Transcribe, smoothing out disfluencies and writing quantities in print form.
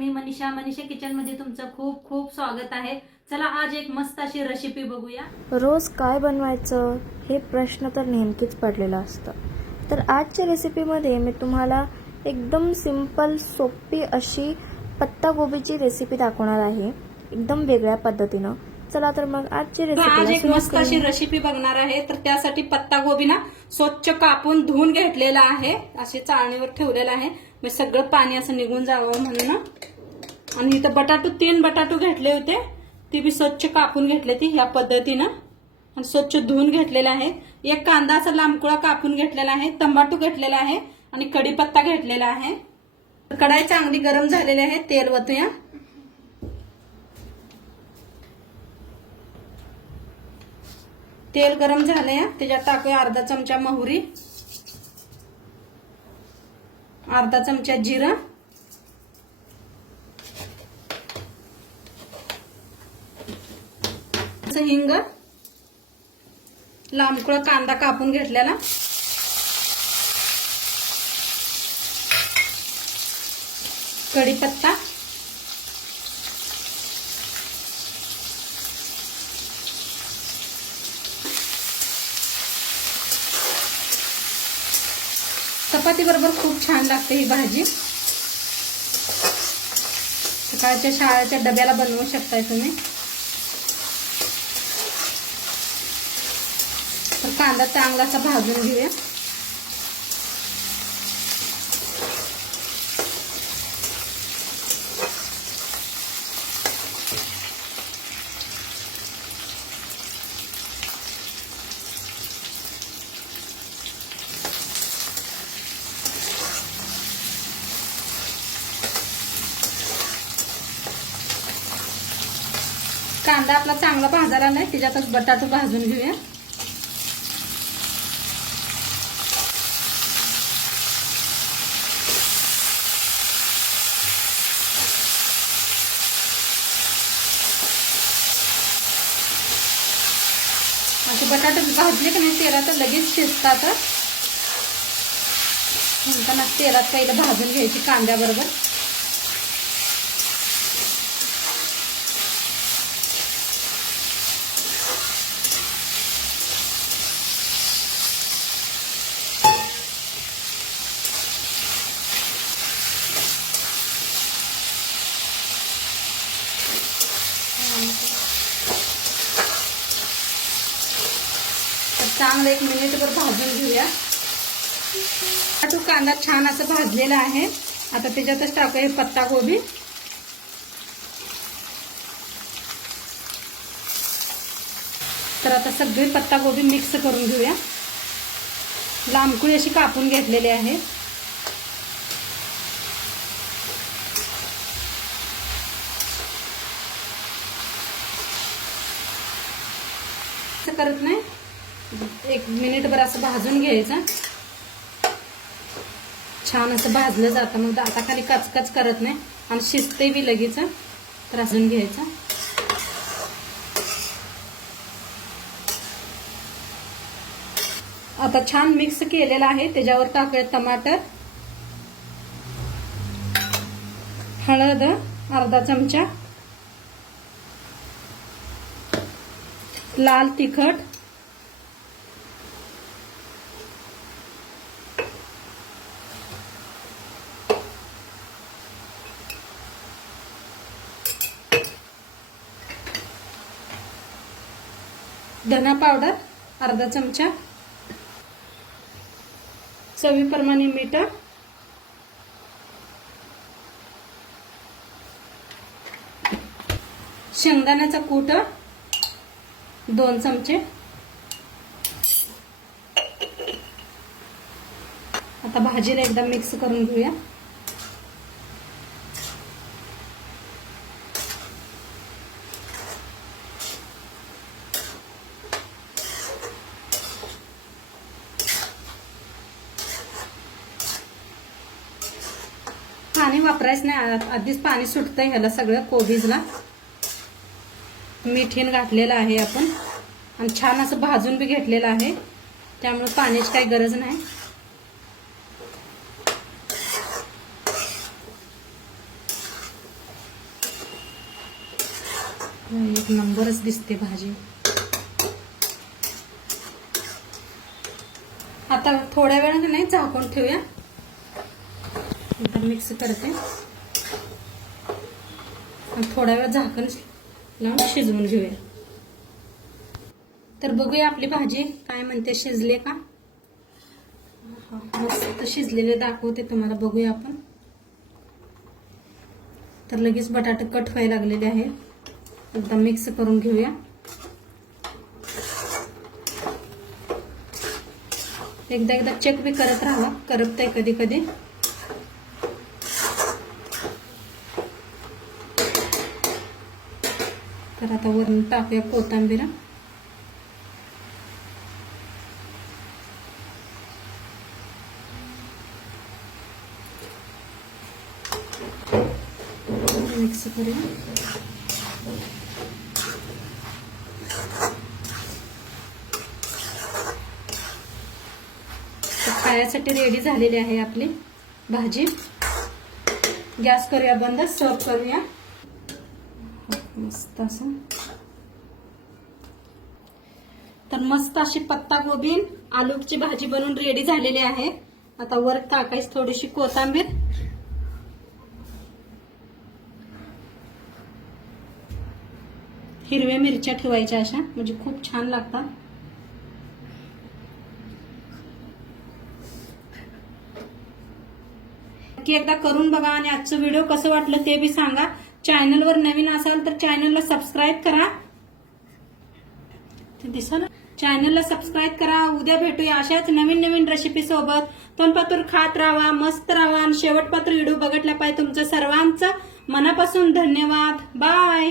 मी Manisha kitchen मध्ये तुमचं खूप खूप स्वागत आहे। चला आज एक मस्त अशी रेसिपी बघूया। रोज काय बनवायचं हे प्रश्न तर नेमकीच पडलेला असतं। तर आजच्या रेसिपीमध्ये मी तुम्हाला एकदम सिंपल सोपी अशी पत्ता गोबीची रेसिपी दाखवणार आहे, एकदम वेगळ्या पद्धतीनं। चला तर मग आजची आज एक मस्त अशी रेसिपी बघणार आहे। तर त्यासाठी पत्ता गोबी ना स्वच्छ कापून धुवून घेतलेला आहे, असे चाळणीवर ठेवलेला आहे, मग सगळं पाणी असं निघून जावं म्हणून। आणि इथं बटाटू 3 बटाटू घेतले होते, ते बी स्वच्छ कापून घेतले ती या पद्धतीनं आणि स्वच्छ धुवून घेतलेले आहे। एक कांदा असा लांबकुळा कापून घेतलेला आहे, टमाटो घेतलेला आहे आणि कढीपत्ता घेतलेला आहे। कढाई चांगली गरम झालेली आहे, तेल ओतूया। तेल गरम झाले, त्याच्यात टाकूया अर्धा चमचा मोहरी, अर्धा चमचा जिरं, हिंग, लांबकुळा कांदा कापून घेतलेला, कढीपत्ता, चपाती बरोबर खूप छान लागते ही भाजी। सकाळच्या शाळेच्या डब्याला बनवू शकताय तुम्ही। तर कांदा चांगलासा भाजून घेऊया। कांदा आपला चांगला भाजायला नाही, त्याच्यातच बटाटू भाजून घेऊया। असे बटाटे भाजले की नाही तेलात लगेच शिजतात, म्हणताना तेलात पहिलं भाजून घ्यायची कांद्याबरोबर। चांगलं 1 मिनिटभर भाजून घेऊया। बटाटू कांदा छान असं भाजलेला आहे, आता त्याच्यातच टाकूया पत्ता गोबी। तर आता सगळी पत्ता गोबी मिक्स करून घेऊया। लांबकुळी अशी कापून घेतलेली आहे। करत नाही, 1 मिनिटभर असं भाजून घ्यायचं। छान असं भाजलं जातं, मग आता खाली कचकच करत नाही आणि शिजते बी लगेच। तर भाजून घ्यायचं। आता छान मिक्स केलेलं आहे, त्याच्यावर टाकूया टमाटर, हळद अर्धा चमचा, लाल तिखट, धना पावडर अर्धा चमचा, चवीप्रमाणे मीठ, शेंगदाण्याचा कूट 2 चमचे। आता भाजीला एकदा मिक्स करून घेऊया। पाणी वापरायचं नाही, आधीच पाणी सुटतंय ह्याला सगळं कोबीजला। मीठीन घातलेलं आहे आपण आणि छान असं भाजून बी घेतलेलं आहे, त्यामुळे पाण्याची काही गरज नाही। एक नंबरच दिसते भाजी. आता थोड्या वेळाने नाही झाकून ठेवूया. एकदा मिक्स करते आणि थोड्या वेळ झाकण लावून शिजवून घेऊया. तर बघूया आपली भाजी काय म्हणते, शिजले का. मस्त शिजलेले दाखवते तुम्हाला, बघूया आपण. तर लगेच बटाटे कट व्हायला लागलेले आहे. एकदा मिक्स करून घेऊया. एकदा चेक बी करत राहा, करपतंय कधी कधी. तर आता वरून टाकूया कोथिंबीर. मिक्स करूया. खाण्यासाठी रेडी झालेली आहे आपली भाजी. गॅस करूया बंद, सर्व करूया. मस्त असं. तर मस्त अशी पत्ता गोबी आलूची भाजी बनवून रेडी झालेली आहे. आता वर टाकायची थोडीशी कोथिंबीर. हिरव्या मिरच्या ठेवायच्या अशा, म्हणजे खूप छान लागतात. नक्की एकदा करून बघा आणि आजचं व्हिडिओ कसं वाटलं ते बी सांगा. चॅनलवर नवीन असाल तर चॅनलला सबस्क्राईब करा. ते दिसलं, चॅनलला सबस्क्राईब करा. उद्या भेटूया अशाच नवीन नवीन रेसिपी सोबत. तोंडपातूर खात राहा, मस्त राहा आणि शेवटपात्र व्हिडिओ बघितला पाहिजे. तुमचं सर्वांचं मनापासून धन्यवाद. बाय.